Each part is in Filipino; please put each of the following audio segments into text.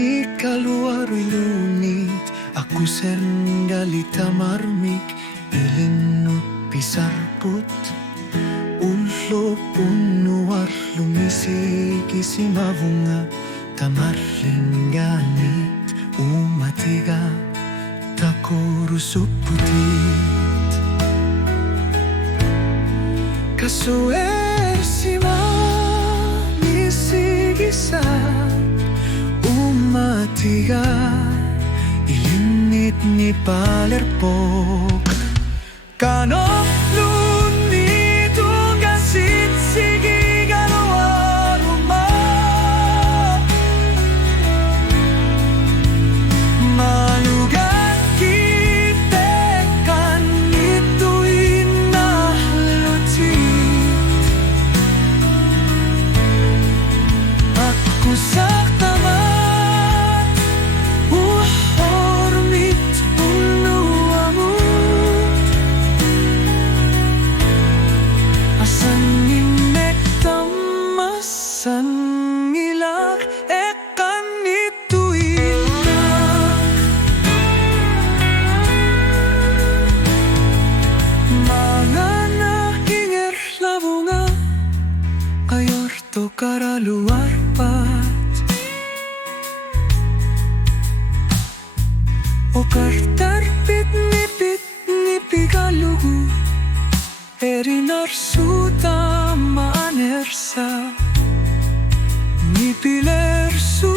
ni kaluaro'y lunit, ako sern galita marmik, ilinut pisarput, ulo punuar lumisig isimabunga, tamarlinganit, umatiga, takorusuputit. Kasuer si mamisigisa, umatiga, ilinit ni palerpok. Kano lunito gasit sige galawaruma, malugan kite eqqanniittuinnaq lutit. Aku sa tamat uhormit unuamu, Eqqanniittuinnaq eqqanniittuinnaq. Mga nakinger labunga, kayorto karaluarpat, o kartarpit ni pigalugu, erinarsuta maanersa, nipilersu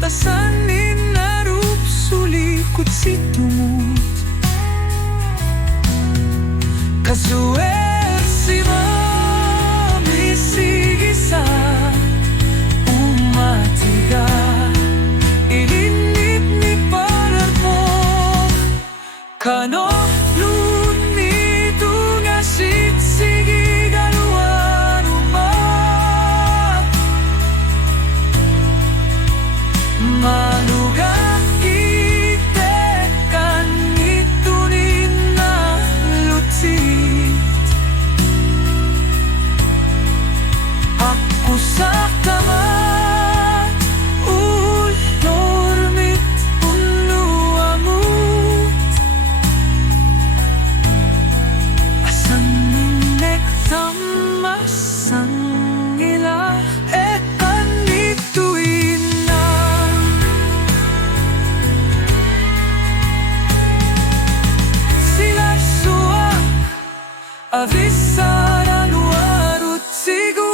tasanin narup sulikut situmut. Kasuer si mamisigisa, umatiga, ilinit ni palerpok. Kano lunito gasit sige galawaruma, malugan kite eqqanniittuinnaq lutit. Aku sa tamat uhormit unuamut, Eqqanniittuinnaq eqqanniittuinnaq. Silarsua avisaran warut sigu,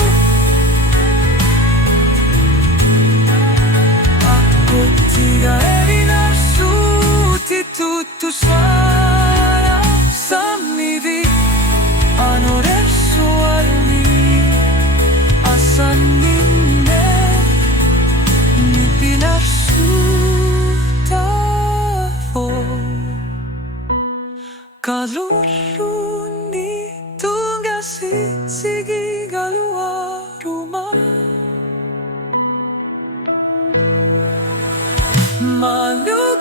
aku tiga erinarsuti tutusvara samidi, anorersuarni asanninne nipilarsuta o kalulunito gasit sige galawaruma, malug